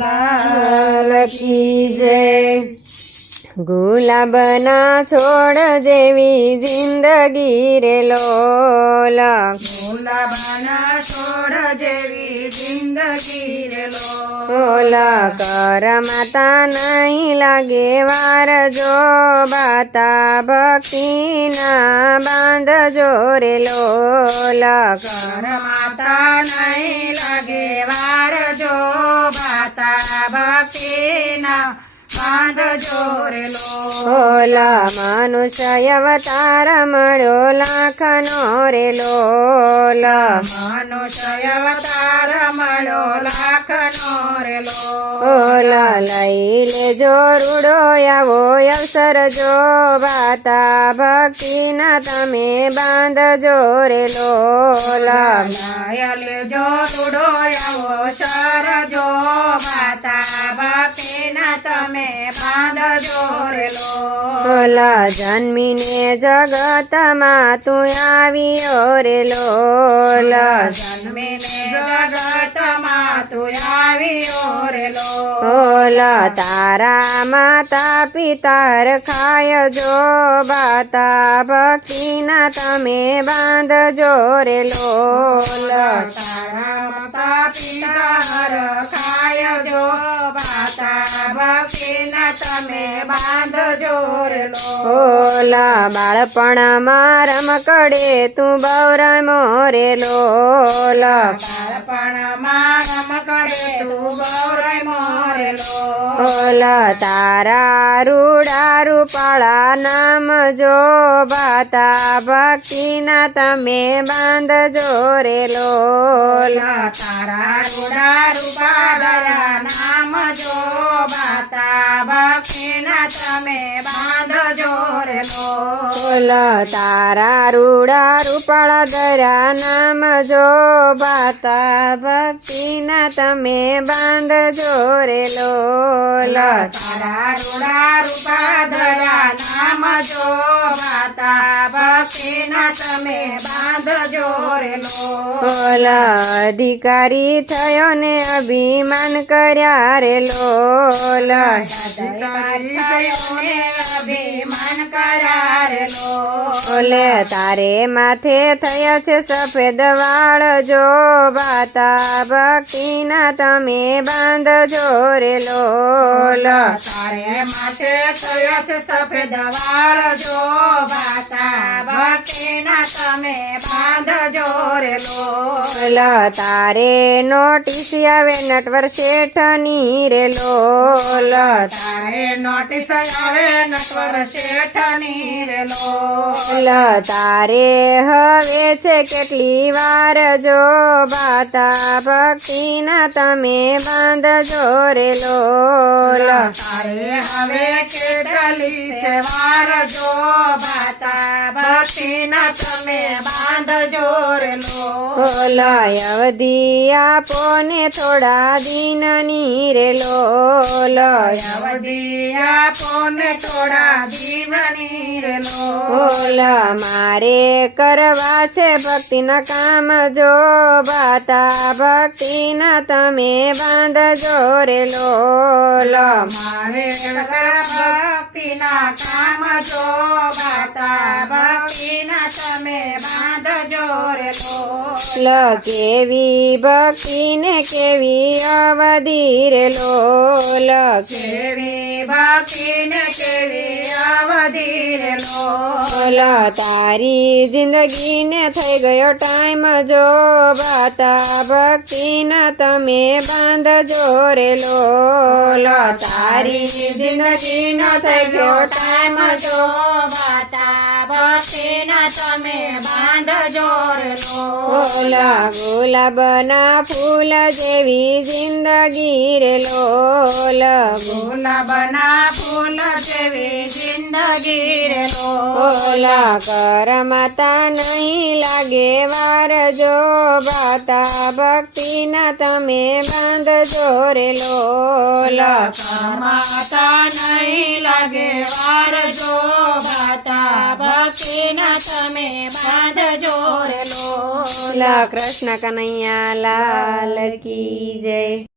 લાલ કી જય. ગુલાબના છોડ જેવી જિંદગી રે લોલ. ગુલાબના છોડ જેવી જિંદગી રે લો ઓલ કર માતા નહીં લાગે વાર જો બાતા ભક્તિના બાંધ જોરે લોલ માતા નહીં લાગે વાર જો ભક્તિના ઓલા મનુષ્ય અવતાર મળ્યો લાખનો રે લોલા મનુષ્ય અવતાર મળ્યો લાખનો રે ઓલા લઈ લેજો રૂડો આવો અવસર જો. બાતા ભક્તિના તમે બાંધજો રે લોલા લેજો રૂડો આવો સર જો. માતા ભક્તિના તમે બાંધ જોરેલો ઓલા જન્મીને જગતમાં તું આવ્યો રે લોલા જન્મીને જગતમાં તું આવ્યો રેલો ઓલા તારા માતા પિતા રખાય જો બાતા ભક્તિના તમે બાંધજો રે લોલા તારા માતા પિતા રખાય તમે બાંધજો ઓલા બાળપણમાં રમકડે તું બવરમો રે લોલા બાળપણમાં રમકડે તું ગૌરય મોરેલો ઓલા તારા રૂડા રૂપાળા નામ જો બાતા ભક્તિના તમે બાંધજો રે લોલા તારા રૂડા રૂપાળા નામ જો બાતા ભક્તિના તમે બાંધજો રેલો. ઓલા તારા રૂડા રૂપાળા દરા નામ જો બાતા ભક્તિના તમે બાંધજો રે લોલા. તારા રૂડા રૂપાધરા નામ જો બાતા ભક્તિના તમે બાંધજો રેલો ઓલા અધિકારી થયો ને અભિમાન કર્યા રે લોલા. અભિમાન ઓલે તારે માથે થયા છે સફેદ વાળ જો બાતા ભક્તિના તમે બાંધજો રે લોલા. તારે માથે થયો છે સફેદ વાળ જો બાતા ભક્તિના તમે બાંધજો રેલો ઓલા તારે નોટિસ આવે નટવર શેઠની રે લોલા. તારે નોટિસ આવે નટવર શેઠની રેલો ઓલા તારે હવે છે કેટલી વાર જો બાતા ભક્તિના તમે બાંધજો રે લોલા. તારે હવે કેટલી છે વાર જો બાતા ભક્તિના તમે બાંધજો અવધિ આપો ને થોડા દિનની રે લોલા. અવધિ આપોને થોડા દીવની રેલો ઓલા મારે કરવા છે ભક્તિના કામ જો બાતા ભક્તિના તમે બાંધજો રે લો મારે ભક્તિના કામ જો બાતા ભક્તિના તમે બાંધજો રેલો લ. કેવી ભક્તિને કેવી અવધિ રે લોલ કેવી ભક્તિને કેવી અવધિ રેલો ઓલ તારી જિંદગીને થઈ ગયો ટાઈમ જો બાતા ભક્તિના તમે બાંધજો રે લોલ તારી જિંદગીનો થઈ ગયો ટાઈમ જો બાતા ભક્તિના તમે બાંધજો ગુલાબના ફૂલ જેવી જિંદગી રે લોલ. ગુલાબના ફૂલ જેવી જિંદગી રેલો લોલા. કરમતા નહીં લાગે વાર જો બાતા ભક્તિના તમે બાંધજો રે લોલા. કરમતા નહીં લાગે વાર જો બાતા ભક્તિના તમે બાંધજો રેલો. લા કૃષ્ણ કનૈયા લાલ કી જય.